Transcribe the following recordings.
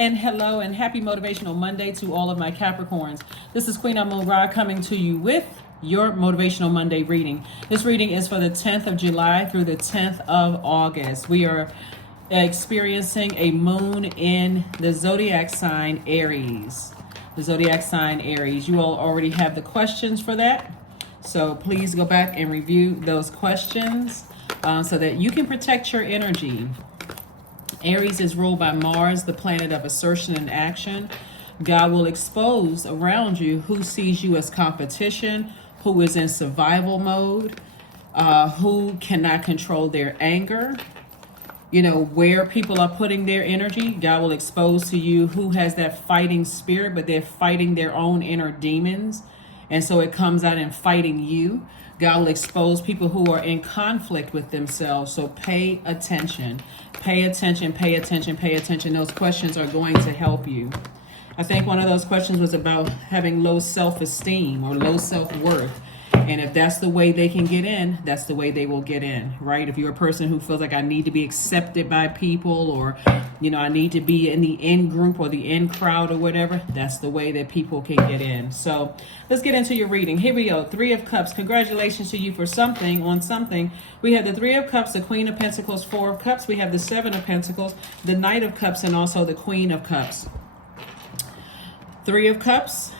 and hello and happy Motivational Monday to all of my Capricorns. This is Queen Amun Ra coming to you with your Motivational Monday reading. This reading is for the 10th of July through the 10th of August. We are experiencing a moon in the Zodiac sign Aries. The Zodiac sign Aries. You all already have the questions for that. So please go back and review those questions so that you can protect your energy. Aries is ruled by Mars, the planet of assertion and action. God will expose around you who sees you as competition, who is in survival mode, who cannot control their anger. You know, where people are putting their energy, God will expose to you who has that fighting spirit, but they're fighting their own inner demons. And so it comes out in fighting you. God will expose people who are in conflict with themselves. So pay attention. Pay attention, pay attention, pay attention. Those questions are going to help you. I think one of those questions was about having low self-esteem or low self-worth. And if that's the way they can get in, that's the way they will get in, right? If you're a person who feels like I need to be accepted by people, or, you know, I need to be in the in group or the in crowd or whatever, that's the way that people can get in. So let's get into your reading. Here we go. Three of Cups. Congratulations to you for something on something. We have the Three of Cups, the Queen of Pentacles, Four of Cups. We have the Seven of Pentacles, the Knight of Cups, and also the Queen of Cups. Three of Cups,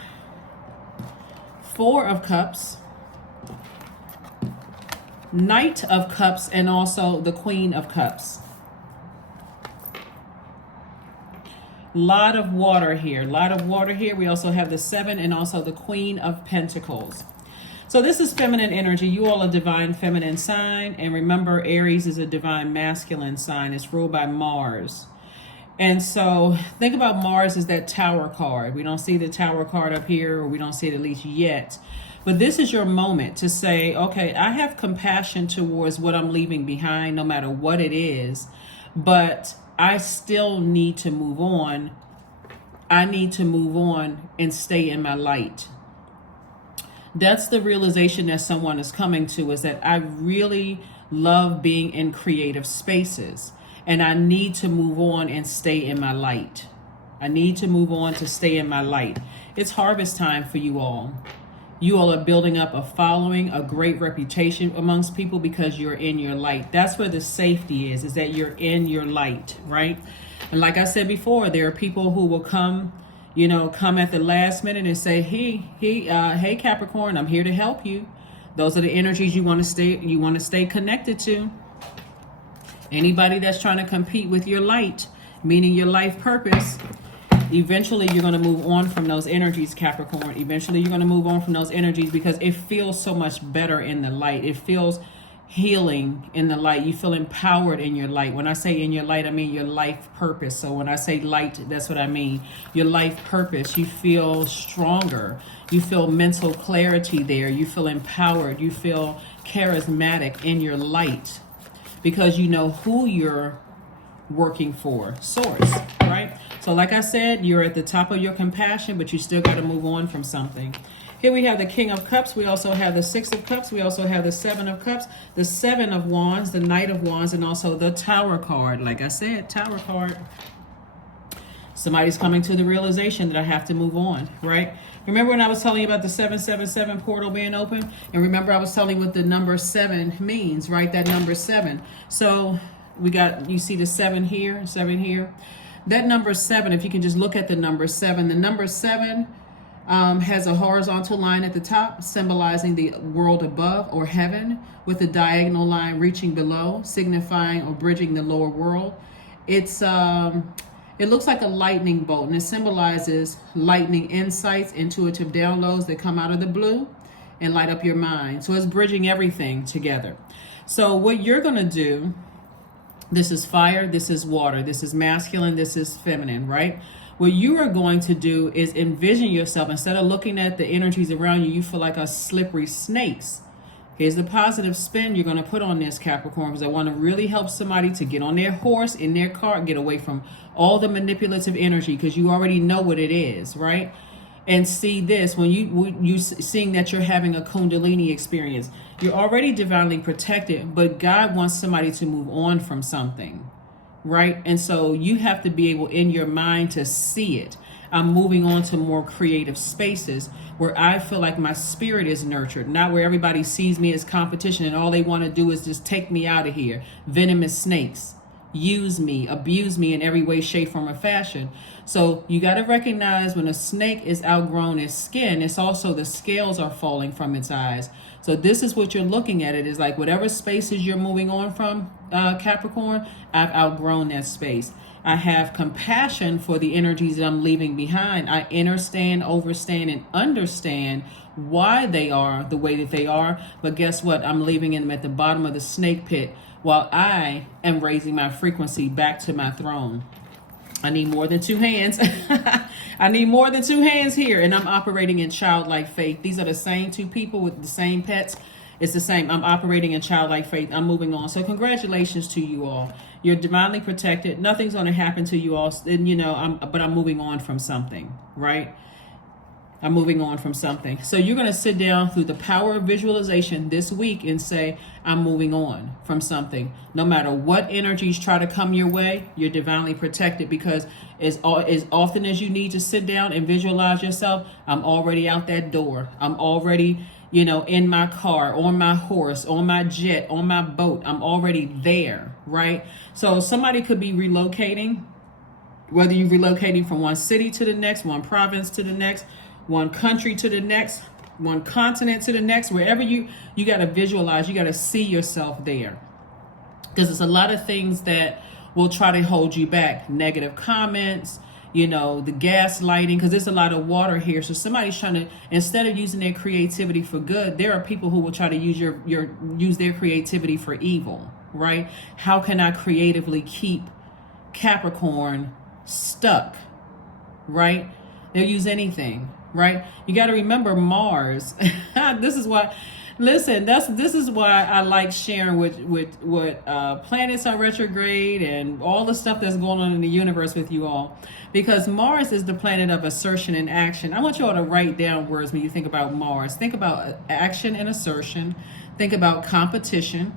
Four of Cups, Knight of Cups, and also the Queen of Cups. Lot of water here. Lot of water here. We also have the Seven and also the Queen of Pentacles. So this is feminine energy. You all are divine feminine sign. And remember, Aries is a divine masculine sign. It's ruled by Mars. And so think about Mars as that Tower card. We don't see the Tower card up here, or we don't see it at least yet. But this is your moment to say, okay, I have compassion towards what I'm leaving behind, no matter what it is, but I still need to move on. I need to move on and stay in my light. That's the realization that someone is coming to, is that I really love being in creative spaces, and I need to move on and stay in my light. I need to move on to stay in my light. It's harvest time for you all. You all are building up a following, a great reputation amongst people because you're in your light. That's where the safety is that you're in your light, right? And like I said before, there are people who will come at the last minute and say, hey, Capricorn, I'm here to help you. Those are the energies you want to stay connected to. Anybody that's trying to compete with your light, meaning your life purpose, eventually you're going to move on from those energies, Capricorn. Eventually you're going to move on from those energies because it feels so much better in the light. It feels healing in the light. You feel empowered in your light. When I say in your light, I mean your life purpose. So when I say light, that's what I mean. Your life purpose. You feel stronger. You feel mental clarity there. You feel empowered. You feel charismatic in your light because you know who you're working for, source, right? So like I said, you're at the top of your compassion, but you still got to move on from something. Here we have the King of Cups. We also have the Six of Cups. We also have the Seven of Cups, the Seven of Wands, the Knight of Wands, and also the Tower card. Like I said, Tower card. Somebody's coming to the realization that I have to move on, right? Remember when I was telling you about the 777 portal being open? And remember I was telling you what the number 7 means, right? That number 7. So you see the 7 here, 7 here. That number 7, if you can just look at the number 7, the number 7 has a horizontal line at the top symbolizing the world above or heaven, with a diagonal line reaching below, signifying or bridging the lower world. It looks like a lightning bolt, and it symbolizes lightning insights, intuitive downloads that come out of the blue and light up your mind. So it's bridging everything together. So what you're going to do, this is fire, this is water, this is masculine, this is feminine, right? What you are going to do is envision yourself, instead of looking at the energies around you, you feel like a slippery snakes. Here's the positive spin you're going to put on this, Capricorn, because I want to really help somebody to get on their horse, in their car, get away from all the manipulative energy, because you already know what it is, right? And see this, when you seeing that you're having a Kundalini experience, you're already divinely protected, but God wants somebody to move on from something. right? And so you have to be able in your mind to see it. I'm moving on to more creative spaces where I feel like my spirit is nurtured, not where everybody sees me as competition and all they want to do is just take me out of here. Venomous snakes use me, abuse me in every way, shape, form, or fashion. So you got to recognize when a snake is outgrown its skin, it's also the scales are falling from its eyes. So this is what you're looking at. It is like whatever spaces you're moving on from, Capricorn, I've outgrown that space. I have compassion for the energies that I'm leaving behind. I understand, overstand, and understand why they are the way that they are. But guess what? I'm leaving them at the bottom of the snake pit while I am raising my frequency back to my throne. I need more than two hands. I need more than two hands here. And I'm operating in childlike faith. These are the same two people with the same pets. It's the same. I'm operating in childlike faith. I'm moving on. So congratulations to you all. You're divinely protected. Nothing's going to happen to you all. And, you know, but I'm moving on from something, right? I'm moving on from something. So you're going to sit down through the power of visualization this week and say, I'm moving on from something. No matter what energies try to come your way, you're divinely protected, because as often as you need to sit down and visualize yourself, I'm already out that door. I'm already, you know, in my car, on my horse, on my jet, on my boat. I'm already there, right? So somebody could be relocating, whether you're relocating from one city to the next, one province to the next, one country to the next, one continent to the next, wherever you got to visualize, you got to see yourself there. Because there's a lot of things that will try to hold you back. Negative comments, you know, the gaslighting, because there's a lot of water here. So somebody's trying to, instead of using their creativity for good, there are people who will try to use their creativity for evil, right? How can I creatively keep Capricorn stuck, right? They'll use anything, right? You got to remember Mars. This is why, listen, this is why I like sharing what planets are retrograde and all the stuff that's going on in the universe with you all, because Mars is the planet of assertion and action. I want you all to write down words when you think about Mars. Think about action and assertion. Think about competition.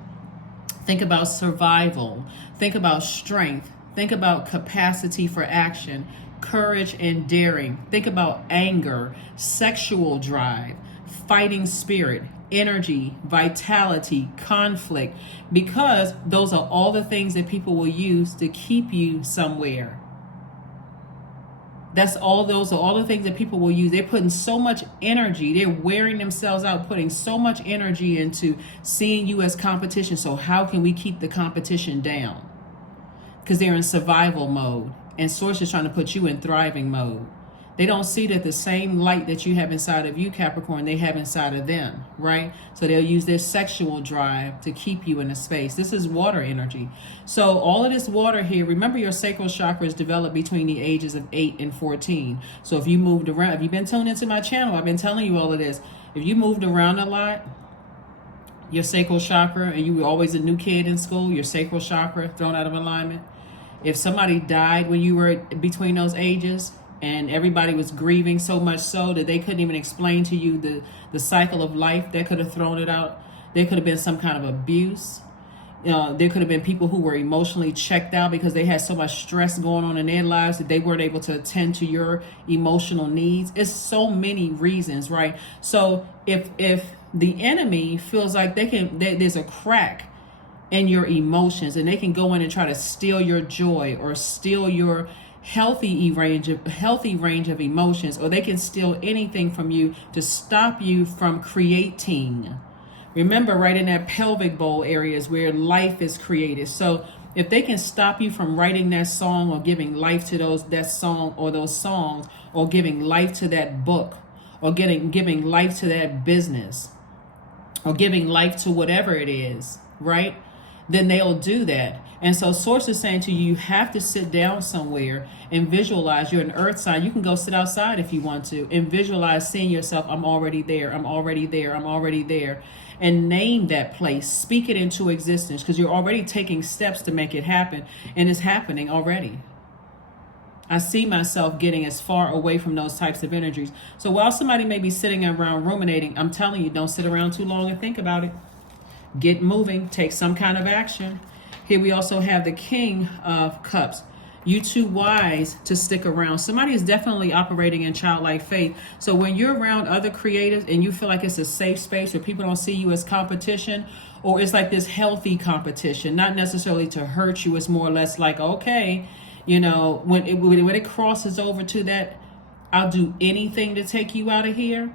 Think about survival. Think about strength. Think about capacity for action, courage and daring. Think about anger, sexual drive, fighting spirit, energy, vitality, conflict, because those are all the things that people will use to keep you somewhere. Those are all the things that people will use. They're putting so much energy, they're wearing themselves out, putting so much energy into seeing you as competition. So how can we keep the competition down? Because they're in survival mode, and Source is trying to put you in thriving mode. They don't see that the same light that you have inside of you, Capricorn, they have inside of them, right? So they'll use their sexual drive to keep you in a space. This is water energy. So all of this water here, remember your sacral chakra is developed between the ages of 8 and 14. So if you moved around, if you've been tuned into my channel, I've been telling you all of this. If you moved around a lot, your sacral chakra, and you were always a new kid in school, your sacral chakra thrown out of alignment. If somebody died when you were between those ages, and everybody was grieving so much so that they couldn't even explain to you the cycle of life, that could have thrown it out. There could have been some kind of abuse. There could have been people who were emotionally checked out because they had so much stress going on in their lives that they weren't able to attend to your emotional needs. It's so many reasons, right? So if the enemy feels like there's a crack in your emotions, and they can go in and try to steal your joy or steal your healthy range of emotions, or they can steal anything from you to stop you from creating. Remember, right in that pelvic bowl areas where life is created. So if they can stop you from writing that song or giving life to that song or those songs, or giving life to that book, or giving life to that business, or giving life to whatever it is, right? Then they'll do that. And so Source is saying to you, you have to sit down somewhere and visualize. You're an earth sign. You can go sit outside if you want to and visualize seeing yourself. I'm already there. I'm already there. I'm already there. And name that place. Speak it into existence, because you're already taking steps to make it happen. And it's happening already. I see myself getting as far away from those types of energies. So while somebody may be sitting around ruminating, I'm telling you, don't sit around too long and think about it. Get moving. Take some kind of action. Here we also have the King of Cups. You too wise to stick around. Somebody is definitely operating in childlike faith. So when you're around other creatives and you feel like it's a safe space where people don't see you as competition, or it's like this healthy competition, not necessarily to hurt you, it's more or less like, okay, you know, when it crosses over to that, I'll do anything to take you out of here.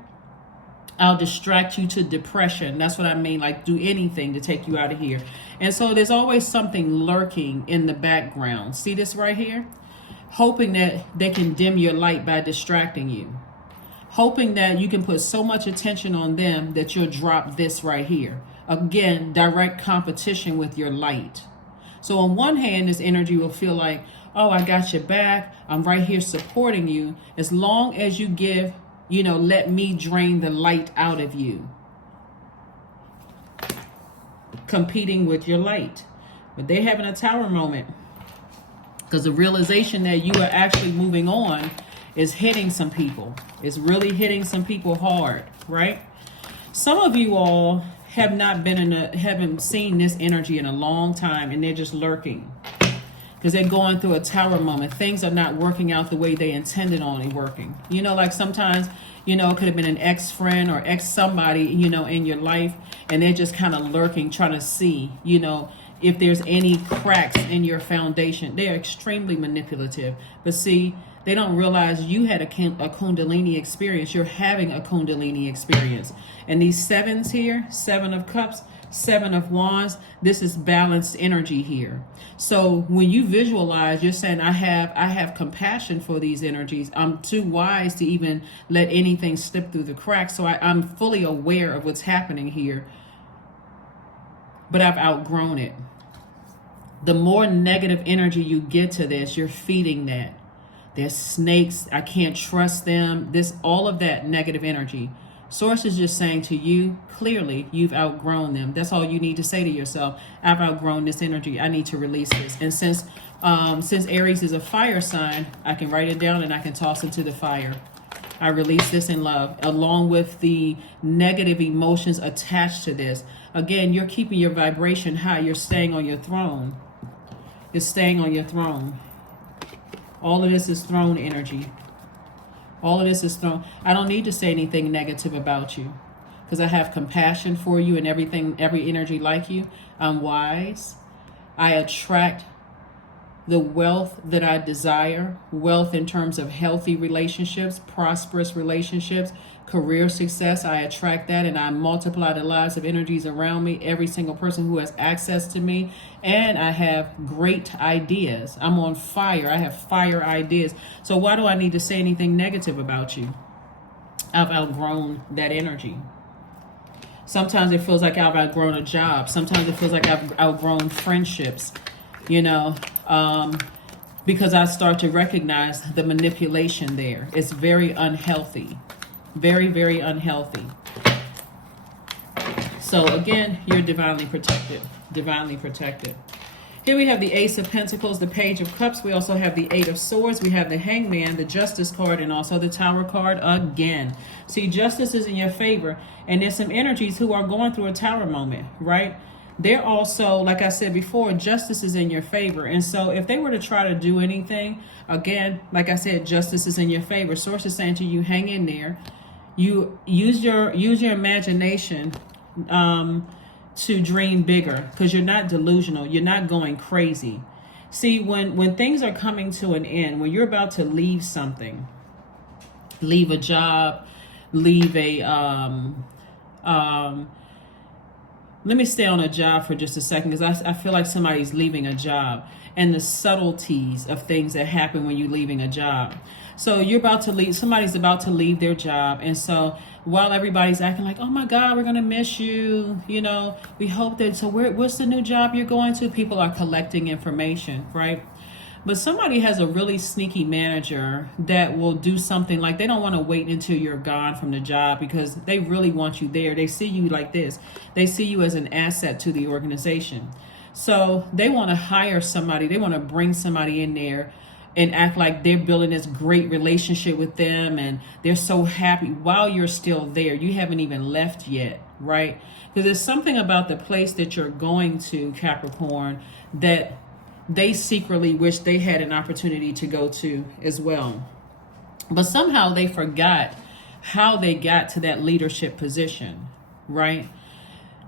I'll distract you to depression. That's what I mean, like do anything to take you out of here. And so there's always something lurking in the background. See this right here? Hoping that they can dim your light by distracting you. Hoping that you can put so much attention on them that you'll drop this right here. Again, direct competition with your light. So on one hand, this energy will feel like, oh, I got your back. I'm right here supporting you. As long as you give, you know, let me drain the light out of you. Competing with your light. But they're having a tower moment. Because the realization that you are actually moving on is hitting some people. It's really hitting some people hard, right? Some of you all have not been haven't seen this energy in a long time, and they're just lurking. Because they're going through a tower moment. Things are not working out the way they intended on it working. You know, like sometimes, you know, it could have been an ex-friend or ex-somebody, you know, in your life. And they're just kind of lurking, trying to see, you know, if there's any cracks in your foundation. They're extremely manipulative. But see, they don't realize you had a Kundalini experience. You're having a Kundalini experience. And these sevens here, 7 of Cups, 7 of Wands, this is balanced energy here. So when you visualize, you're saying, I have compassion for these energies. I'm too wise to even let anything slip through the cracks. So I'm fully aware of what's happening here, but I've outgrown it. The more negative energy you get to this, you're feeding that. There's snakes, I can't trust them. All of that negative energy. Source is just saying to you, clearly, you've outgrown them. That's all you need to say to yourself. I've outgrown this energy. I need to release this. And since Aries is a fire sign, I can write it down and I can toss it to the fire. I release this in love, along with the negative emotions attached to this. Again, you're keeping your vibration high. You're staying on your throne. You're staying on your throne. All of this is throne energy. All of this is thrown. I don't need to say anything negative about you because I have compassion for you and everything, every energy like you. I'm wise. I attract the wealth that I desire. Wealth in terms of healthy relationships, prosperous relationships, career success. I attract that and I multiply the lives of energies around me, every single person who has access to me. And I have great ideas. I'm on fire. I have fire ideas. So why do I need to say anything negative about you? I've outgrown that energy. Sometimes it feels like I've outgrown a job. Sometimes it feels like I've outgrown friendships, you know, because I start to recognize the manipulation there. It's very unhealthy. Very, very unhealthy. So again, you're divinely protected. Divinely protected. Here we have the Ace of Pentacles, the Page of Cups. We also have the 8 of Swords. We have the Hangman, the Justice card, and also the Tower card again. See, justice is in your favor. And there's some energies who are going through a tower moment, right? They're also, like I said before, justice is in your favor. And so if they were to try to do anything, again, like I said, justice is in your favor. Source is saying to you, hang in there. You use your imagination to dream bigger, because you're not delusional. You're not going crazy. See, when things are coming to an end, when you're about to leave something, leave a job, leave a let me stay on a job for just a second, because I feel like somebody's leaving a job and the subtleties of things that happen when you're leaving a job. So you're about to leave, somebody's about to leave their job. And so while everybody's acting like, oh my God, we're going to miss you, you know, we hope that, so what's the new job you're going to? People are collecting information, right? But somebody has a really sneaky manager that will do something like, they don't want to wait until you're gone from the job because they really want you there. They see you like this. They see you as an asset to the organization. So they want to hire somebody. They want to bring somebody in there and act like they're building this great relationship with them and they're so happy while you're still there. You haven't even left yet. right? Because there's something about the place that you're going to, Capricorn, that they secretly wish they had an opportunity to go to as well. But somehow they forgot how they got to that leadership position, right?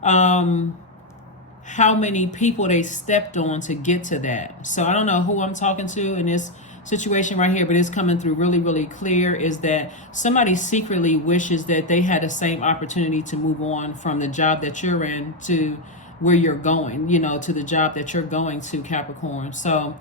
How many people they stepped on to get to that. So I don't know who I'm talking to in this situation right here, but it's coming through really, really clear, is that somebody secretly wishes that they had the same opportunity to move on from the job that you're in to where you're going, you know, to the job that you're going to, Capricorn. So,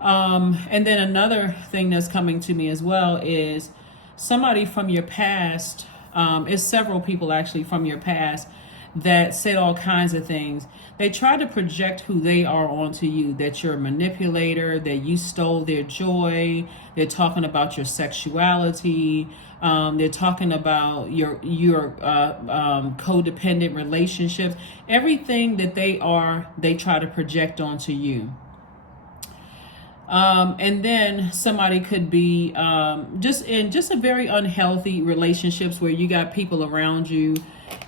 and then another thing that's coming to me as well is somebody from your past. It's several people actually from your past that said all kinds of things. They try to project who they are onto you, that you're a manipulator, that you stole their joy. They're talking about your sexuality. They're talking about your codependent relationships. Everything that they are, they try to project onto you. And then somebody could be just in a very unhealthy relationships where you got people around you,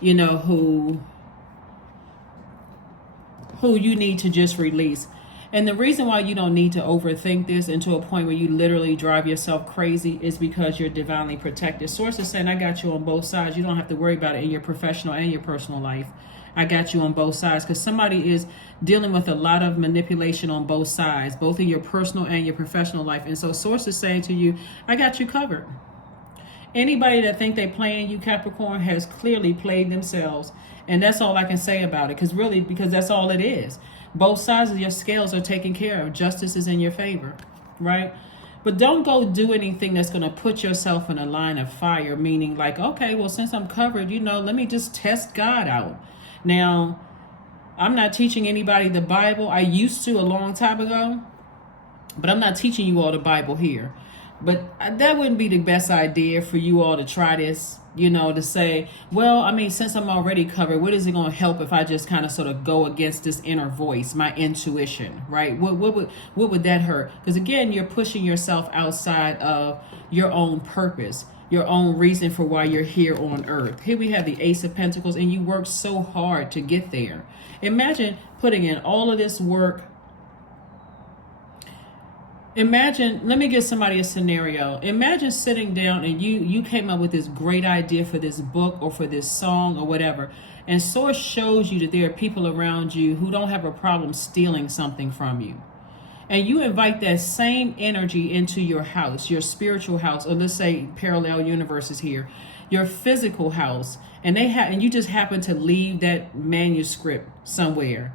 you know, who you need to just release. And the reason why you don't need to overthink this and to a point where you literally drive yourself crazy is because you're divinely protected. Source is saying, I got you on both sides. You don't have to worry about it in your professional and your personal life. I got you on both sides, because somebody is dealing with a lot of manipulation on both sides, both in your personal and your professional life. And so source is saying to you, I got you covered. Anybody that think they playing you, Capricorn, has clearly played themselves. And that's all I can say about it, because that's all it is. Both sides of your scales are taken care of. Justice is in your favor, right? But don't go do anything that's going to put yourself in a line of fire, meaning like, okay, well, since I'm covered, you know, let me just test God out. Now, I'm not teaching anybody the Bible. I used to a long time ago, but I'm not teaching you all the Bible here. But that wouldn't be the best idea for you all to try this, you know, to say, well, I mean, since I'm already covered, what is it going to help if I just kind of sort of go against this inner voice, my intuition, right? What would that hurt? Because again, you're pushing yourself outside of your own purpose, your own reason for why you're here on earth. Here we have the Ace of Pentacles, and you worked so hard to get there. Imagine putting in all of this work. Imagine, let me give somebody a scenario. Imagine sitting down and you came up with this great idea for this book or for this song or whatever, and source shows you that there are people around you who don't have a problem stealing something from you. And you invite that same energy into your house, your spiritual house, or let's say parallel universes here, your physical house, and you just happen to leave that manuscript somewhere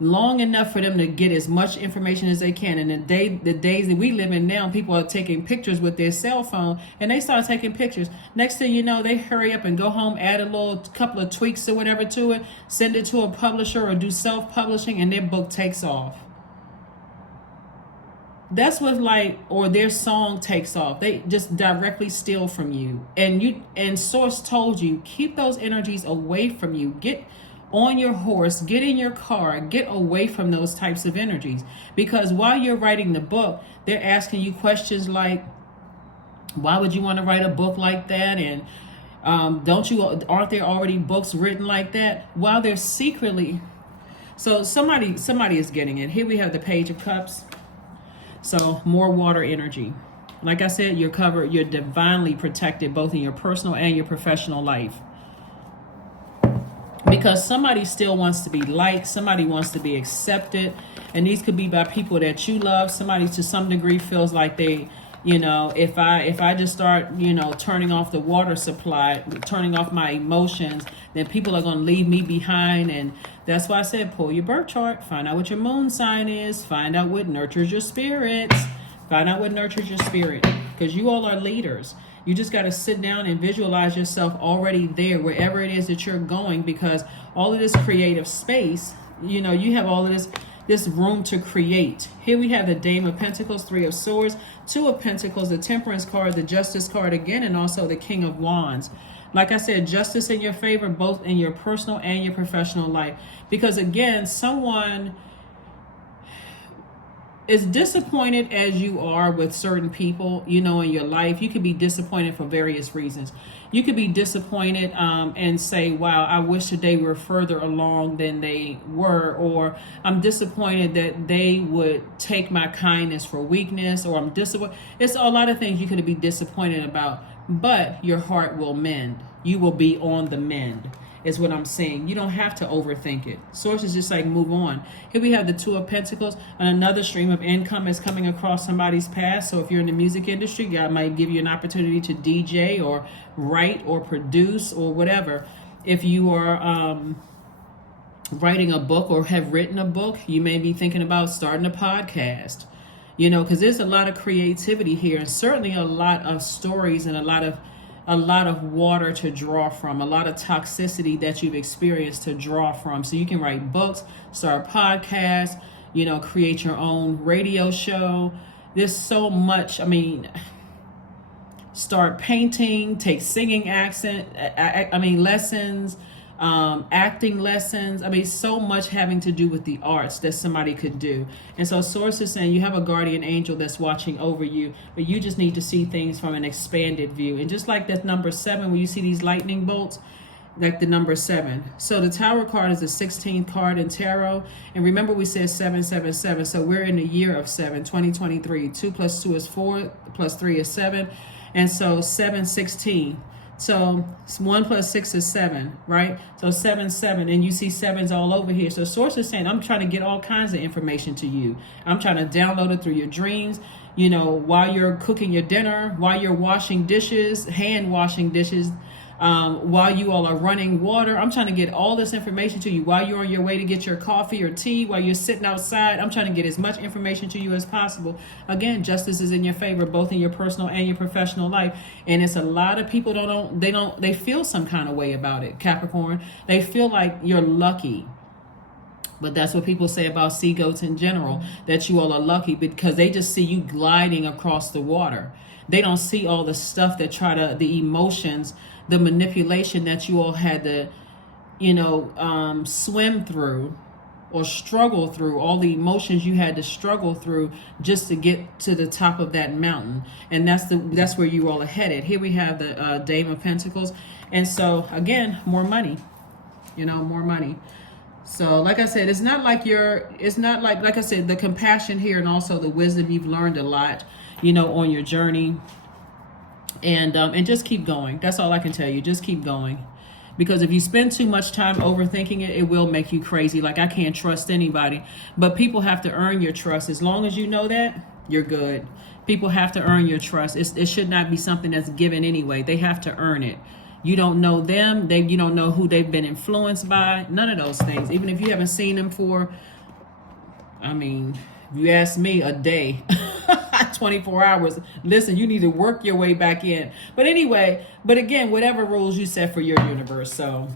long enough for them to get as much information as they can. And the days that we live in now, people are taking pictures with their cell phone, and they start taking pictures. Next thing you know, they hurry up and go home, add a couple of tweaks or whatever to it, send it to a publisher or do self-publishing, and their book takes off. That's what or their song takes off. They just directly steal from you. And source told you, keep those energies away from you. Get on your horse, get in your car, get away from those types of energies. Because while you're writing the book, they're asking you questions like, why would you want to write a book like that? And aren't there already books written like that? While they're secretly, so somebody is getting it. Here we have the Page of Cups. So more water energy. Like I said, you're covered, you're divinely protected both in your personal and your professional life. Because somebody still wants to be liked, somebody wants to be accepted, and these could be by people that you love. Somebody to some degree feels like they, you know, if I just start, you know, turning off the water supply, turning off my emotions, then people are going to leave me behind. And that's why I said, pull your birth chart, find out what your moon sign is, find out what nurtures your spirits, find out what nurtures your spirit, because you all are leaders. You just got to sit down and visualize yourself already there, wherever it is that you're going, because all of this creative space, you know, you have all of this room to create. Here we have the Dame of Pentacles, Three of Swords, Two of Pentacles, the Temperance card, the Justice card again, and also the King of Wands. Like I said, justice in your favor, both in your personal and your professional life. Because again, someone as disappointed as you are with certain people, you know, in your life, you could be disappointed for various reasons. You could be disappointed and say, wow, I wish that they were further along than they were, or I'm disappointed that they would take my kindness for weakness, or I'm disappointed. It's a lot of things you could be disappointed about, but your heart will mend. You will be on the mend, is what I'm saying. You don't have to overthink it. Source is just like, move on. Here we have the Two of Pentacles, and another stream of income is coming across somebody's path. So if you're in the music industry, God might give you an opportunity to DJ or write or produce or whatever. If you are writing a book or have written a book, you may be thinking about starting a podcast. You know, because there's a lot of creativity here, and certainly a lot of stories and a lot of water to draw from, a lot of toxicity that you've experienced to draw from. So you can write books, start podcasts, you know, create your own radio show. There's so much. I mean, start painting, take singing lessons, acting lessons. I mean, so much having to do with the arts that somebody could do. And so Source is saying you have a guardian angel that's watching over you, but you just need to see things from an expanded view. And just like that number 7, when you see these lightning bolts, like the number 7. So the Tower card is the 16th card in tarot. And remember we said 777. So we're in the year of 7, 2023. 2 plus 2 is 4, plus 3 is 7. And so 716. So 1 plus 6 is 7, right? So 7, 7, and you see 7s all over here. So Source is saying, I'm trying to get all kinds of information to you. I'm trying to download it through your dreams, you know, while you're cooking your dinner, while you're washing dishes, hand washing dishes, while you all are running water. I'm trying to get all this information to you while you're on your way to get your coffee or tea, while you're sitting outside. I'm trying to get as much information to you as possible. Again, justice is in your favor, both in your personal and your professional life. And it's a lot of people they feel some kind of way about it, Capricorn. They feel like you're lucky. But that's what people say about sea goats in general, that you all are lucky because they just see you gliding across the water. They don't see all the stuff that the emotions, the manipulation that you all had to, you know, swim through or struggle through, all the emotions you had to struggle through just to get to the top of that mountain. And that's where you all are headed. Here we have the Dame of Pentacles. And so again, more money, you know, more money. So like I said, it's not like I said, the compassion here and also the wisdom, you've learned a lot, you know, on your journey. And just keep going. That's all I can tell you. Just keep going. Because if you spend too much time overthinking it, it will make you crazy. Like, I can't trust anybody. But people have to earn your trust. As long as you know that, you're good. People have to earn your trust. It should not be something that's given anyway. They have to earn it. You don't know them. You don't know who they've been influenced by. None of those things. Even if you haven't seen them for, I mean, if you ask me, a day, 24 hours. Listen, you need to work your way back in. But anyway, but again, whatever rules you set for your universe. So,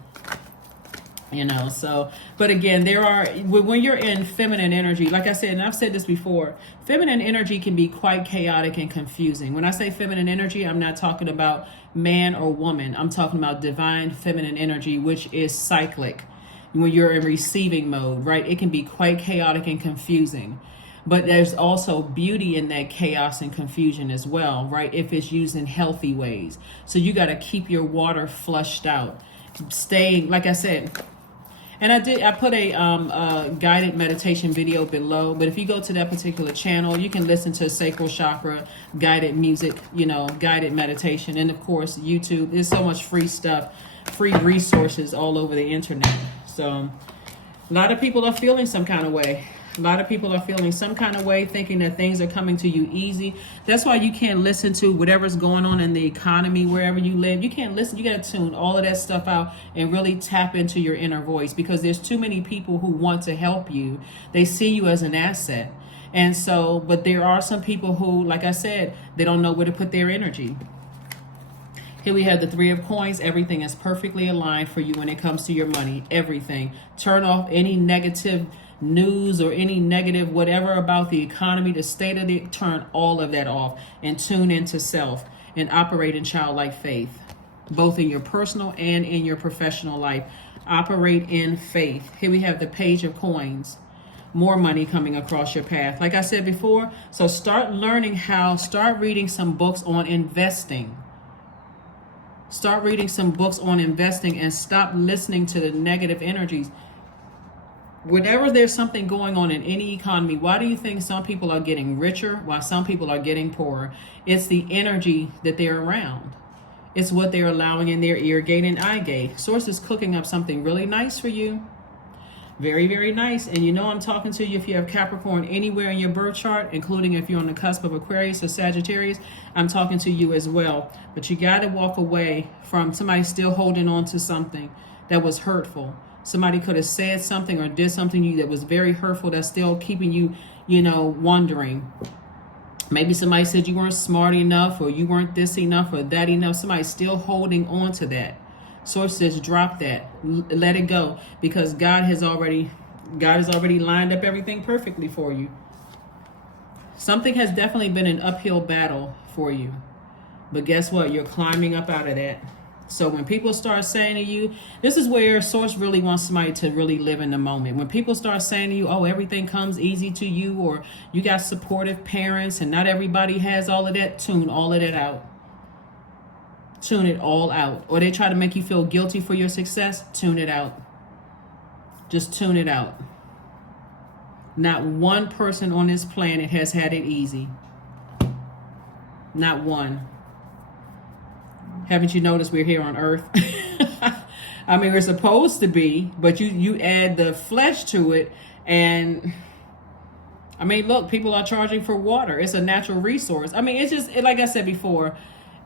you know, so, but again, when you're in feminine energy, like I said, and I've said this before, feminine energy can be quite chaotic and confusing. When I say feminine energy, I'm not talking about man or woman. I'm talking about divine feminine energy, which is cyclic. When you're in receiving mode, right? It can be quite chaotic and confusing. But there's also beauty in that chaos and confusion as well, right? If it's used in healthy ways. So you got to keep your water flushed out. Staying, like I said, and I put a guided meditation video below. But if you go to that particular channel, you can listen to sacral chakra, guided music, you know, guided meditation. And of course, YouTube. There's so much free stuff, free resources all over the internet. So a lot of people are feeling some kind of way. A lot of people are feeling some kind of way, thinking that things are coming to you easy. That's why you can't listen to whatever's going on in the economy, wherever you live. You can't listen. You got to tune all of that stuff out and really tap into your inner voice, because there's too many people who want to help you. They see you as an asset. And so, but there are some people who, like I said, they don't know where to put their energy. Here we have the Three of Coins. Everything is perfectly aligned for you when it comes to your money. Everything. Turn off any negative news or any negative whatever about the economy, the state of it. Turn all of that off and tune into self and operate in childlike faith, both in your personal and in your professional life. Operate in faith. Here we have the Page of Coins. more money coming across your path. Like I said before, so start reading some books on investing. Start reading some books on investing and stop listening to the negative energies. Whenever there's something going on in any economy, why do you think some people are getting richer while some people are getting poorer? It's the energy that they're around. It's what they're allowing in their ear gate and eye gate. Source is cooking up something really nice for you. Very, very nice. And you know I'm talking to you if you have Capricorn anywhere in your birth chart, including if you're on the cusp of Aquarius or Sagittarius. I'm talking to you as well. But you got to walk away from somebody still holding on to something that was hurtful. Somebody could have said something or did something to you that was very hurtful that's still keeping you, wondering. Maybe somebody said you weren't smart enough or you weren't this enough or that enough. Somebody's still holding on to that. Source says drop that. Let it go, because God has already lined up everything perfectly for you. Something has definitely been an uphill battle for you. But guess what? You're climbing up out of that. So when people start saying to you, this is where Source really wants somebody to really live in the moment. When people start saying to you, oh, everything comes easy to you, or you got supportive parents and not everybody has all of that, tune all of that out. Tune it all out. Or they try to make you feel guilty for your success, tune it out. Just tune it out. Not one person on this planet has had it easy. Not one. Haven't you noticed we're here on Earth? I mean, we're supposed to be, but you add the flesh to it, and I mean, look, people are charging for water. It's a natural resource. I mean, it's just, like I said before,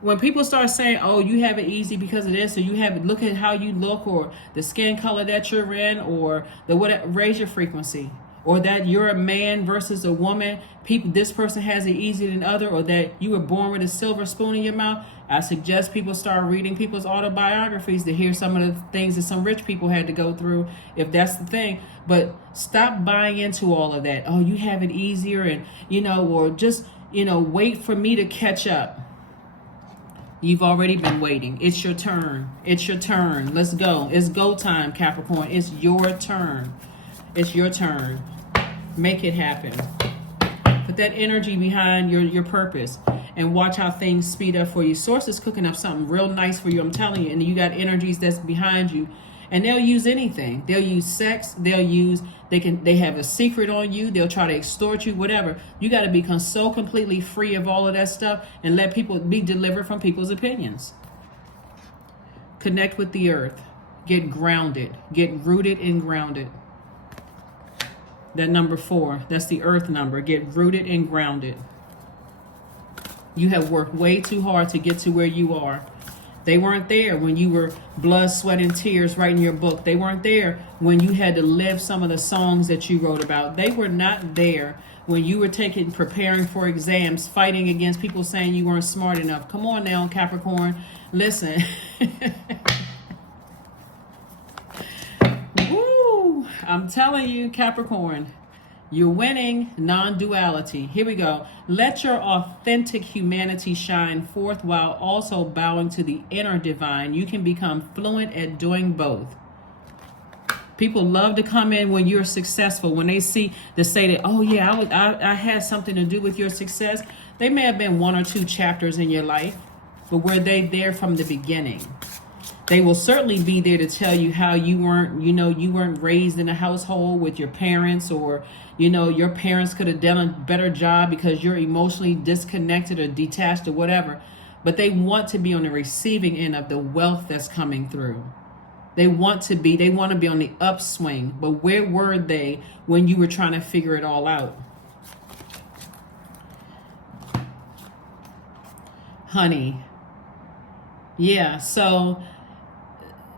when people start saying, oh, you have it easy because of this, or you have it, look at how you look, or the skin color that you're in, or raise your frequency, or that you're a man versus a woman, this person has it easier than other, or that you were born with a silver spoon in your mouth. I suggest people start reading people's autobiographies to hear some of the things that some rich people had to go through, if that's the thing. But stop buying into all of that. Oh, you have it easier, and or just wait for me to catch up. You've already been waiting. It's your turn. It's your turn. Let's go. It's go time, Capricorn. It's your turn. It's your turn. Make it happen. Put that energy behind your purpose and watch how things speed up for you. Source is cooking up something real nice for you, I'm telling you. And you got energies that's behind you. And they'll use anything. They'll use sex. They have a secret on you. They'll try to extort you, whatever. You got to become so completely free of all of that stuff and let people be delivered from people's opinions. Connect with the earth. Get grounded. Get rooted and grounded. That number 4, that's the earth number. Get rooted and grounded. You have worked way too hard to get to where you are. They weren't there when you were blood, sweat, and tears writing your book. They weren't there when you had to live some of the songs that you wrote about. They were not there when you were preparing for exams, fighting against people saying you weren't smart enough. Come on now, Capricorn. Listen. Woo! I'm telling you, Capricorn. You're winning non-duality. Here we go. Let your authentic humanity shine forth while also bowing to the inner divine. You can become fluent at doing both. People love to come in when you're successful. When they say that, oh yeah, I had something to do with your success. They may have been 1 or 2 chapters in your life, but were they there from the beginning? They will certainly be there to tell you how you weren't raised in a household with your parents, or, your parents could have done a better job because you're emotionally disconnected or detached or whatever. But they want to be on the receiving end of the wealth that's coming through. They want to be on the upswing. But where were they when you were trying to figure it all out? Honey. Yeah, so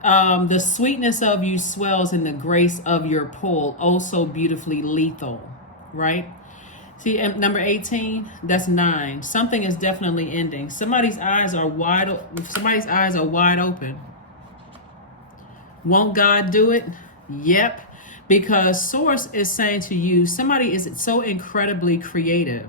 the sweetness of you swells in the grace of your pull, oh so beautifully lethal, right? See, number 18, that's 9. Something is definitely ending. Somebody's eyes are wide open. Won't God do it? Yep. Because Source is saying to you, somebody is so incredibly creative,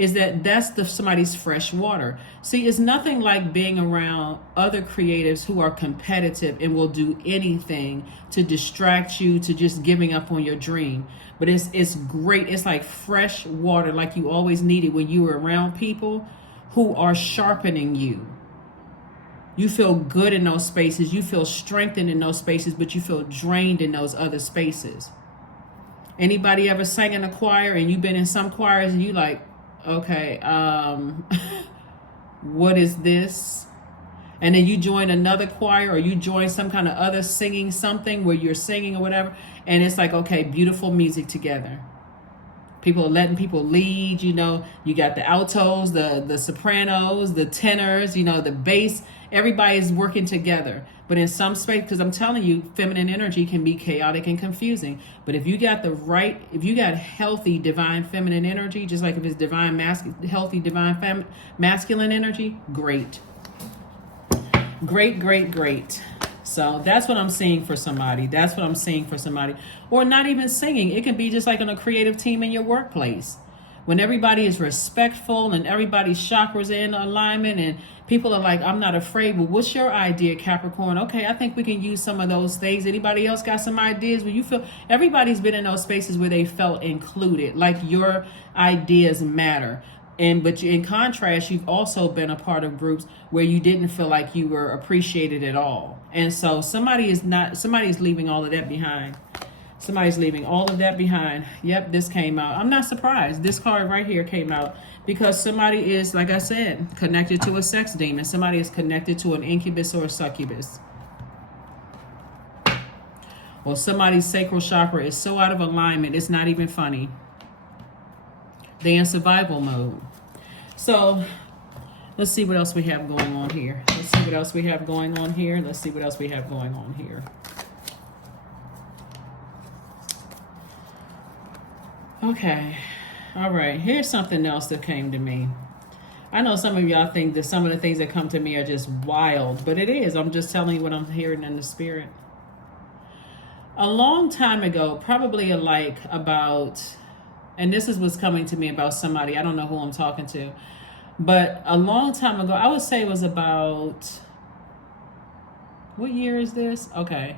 is that that's somebody's fresh water. See, it's nothing like being around other creatives who are competitive and will do anything to distract you to just giving up on your dream. But it's great. It's like fresh water, like you always needed when you were around people who are sharpening you. You feel good in those spaces. You feel strengthened in those spaces, but you feel drained in those other spaces. Anybody ever sang in a choir and you've been in some choirs and you like, okay, what is this? And then you join another choir or you join some kind of other singing something where you're singing or whatever. And it's like, okay, beautiful music together. People are letting people lead, you know, you got the altos, the sopranos, the tenors, you know, the bass, everybody is working together. But in some space, because I'm telling you, feminine energy can be chaotic and confusing. But if you got if you got healthy divine feminine energy, just like if it's healthy divine masculine energy, great. Great, great, great. So that's what I'm seeing for somebody. That's what I'm seeing for somebody. Or not even singing. It can be just like on a creative team in your workplace. When everybody is respectful and everybody's chakras in alignment and people are like, I'm not afraid. Well, what's your idea, Capricorn? Okay, I think we can use some of those things. Anybody else got some ideas where you feel everybody's been in those spaces where they felt included, like your ideas matter. But in contrast, you've also been a part of groups where you didn't feel like you were appreciated at all. And so somebody's leaving all of that behind. Somebody's leaving all of that behind. Yep, this came out. I'm not surprised. This card right here came out because somebody is, like I said, connected to a sex demon. Somebody is connected to an incubus or a succubus. Or somebody's sacral chakra is so out of alignment, it's not even funny. They're in survival mode. So let's see what else we have going on here. Let's see what else we have going on here. Let's see what else we have going on here. Okay. All right. Here's something else that came to me. I know some of y'all think that some of the things that come to me are just wild, but it is. I'm just telling you what I'm hearing in the spirit. A long time ago, probably and this is what's coming to me about somebody. I don't know who I'm talking to. But a long time ago, I would say it was about, what year is this? Okay.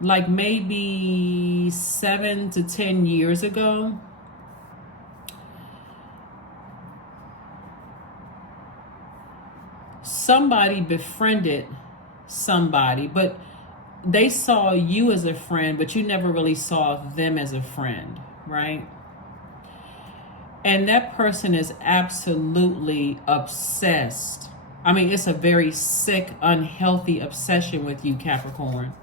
Like maybe 7 to 10 years ago. Somebody befriended somebody, but they saw you as a friend, but you never really saw them as a friend. Right? And that person is absolutely obsessed. I mean, it's a very sick, unhealthy obsession with you, Capricorn.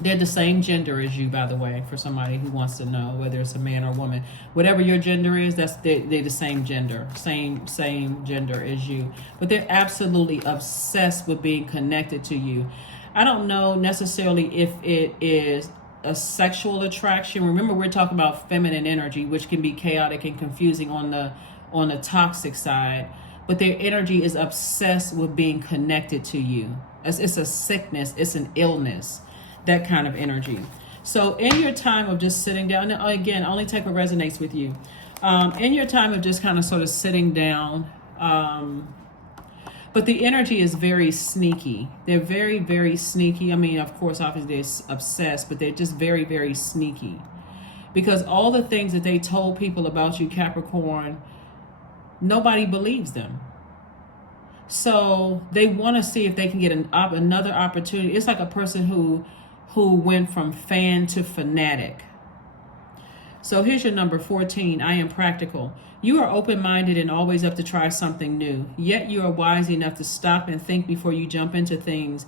They're the same gender as you, by the way, for somebody who wants to know whether it's a man or woman. Whatever your gender is, they're the same gender, same gender as you. But they're absolutely obsessed with being connected to you. I don't know necessarily if it is a sexual attraction. Remember, we're talking about feminine energy, which can be chaotic and confusing on the toxic side. But their energy is obsessed with being connected to you. It's a sickness. It's an illness. That kind of energy. So in your time of just sitting down, and again, only take what resonates with you. In your time of just kind of sort of sitting down, but the energy is very sneaky. They're very, very sneaky. I mean, of course, obviously they're obsessed, but they're just very, very sneaky. Because all the things that they told people about you, Capricorn, nobody believes them. So they want to see if they can get another opportunity. It's like a person who went from fan to fanatic. So here's your number 14. I am practical. You are open-minded and always up to try something new. Yet you are wise enough to stop and think before you jump into things.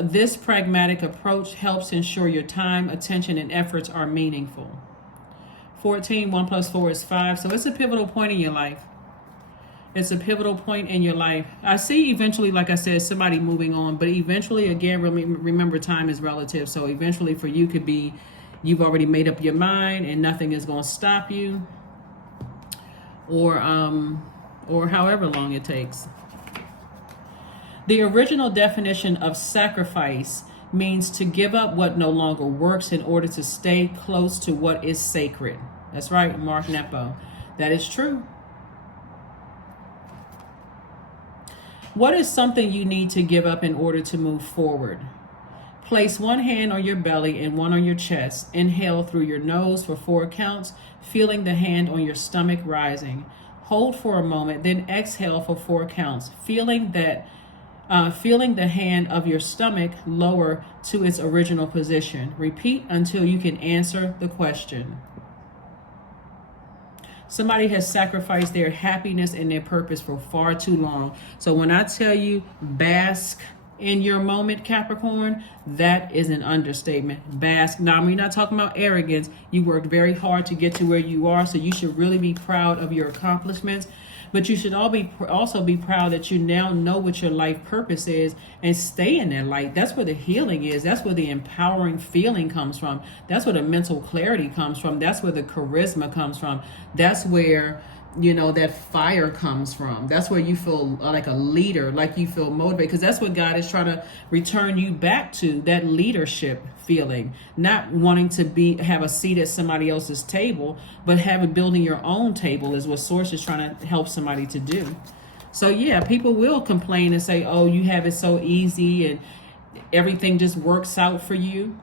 This pragmatic approach helps ensure your time, attention, and efforts are meaningful. 14, 1 plus 4 is 5. So it's a pivotal point in your life. It's a pivotal point in your life. I see eventually, like I said, somebody moving on. But eventually, again, remember time is relative. So eventually for you could be, you've already made up your mind and nothing is going to stop you. Or however long it takes. The original definition of sacrifice means to give up what no longer works in order to stay close to what is sacred. That's right, Mark Nepo. That is true. What is something you need to give up in order to move forward? Place one hand on your belly and one on your chest. Inhale through your nose for 4 counts, feeling the hand on your stomach rising. Hold for a moment, then exhale for 4 counts, feeling the hand of your stomach lower to its original position. Repeat until you can answer the question. Somebody has sacrificed their happiness and their purpose for far too long. So when I tell you bask in your moment, Capricorn, that is an understatement. Bask. Now, we're not talking about arrogance. You worked very hard to get to where you are, so you should really be proud of your accomplishments. But you should also be proud that you now know what your life purpose is and stay in that light. That's where the healing is. That's where the empowering feeling comes from. That's where the mental clarity comes from. That's where the charisma comes from. That's where, you know, that fire comes from. That's where you feel like a leader, like you feel motivated, because that's what God is trying to return you back to, that leadership feeling, not wanting to have a seat at somebody else's table, but building your own table is what Source is trying to help somebody to do. So yeah, people will complain and say, oh, you have it so easy and everything just works out for you.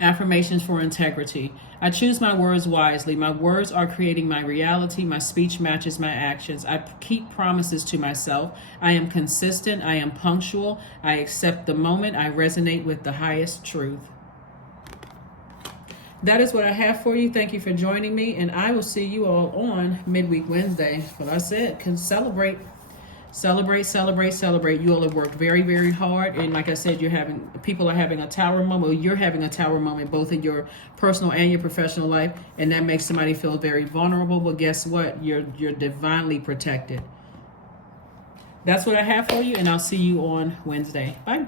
Affirmations for integrity. I choose my words wisely. My words are creating my reality. My speech matches my actions. I keep promises to myself. I am consistent. I am punctual. I accept the moment. I resonate with the highest truth. That is what I have for you. Thank you for joining me, and I will see you all on Midweek Wednesday. What I said, can celebrate. Celebrate, celebrate, celebrate. You all have worked very, very hard. And like I said, people are having a tower moment. Well, you're having a tower moment, both in your personal and your professional life. And that makes somebody feel very vulnerable. But guess what? You're divinely protected. That's what I have for you. And I'll see you on Wednesday. Bye.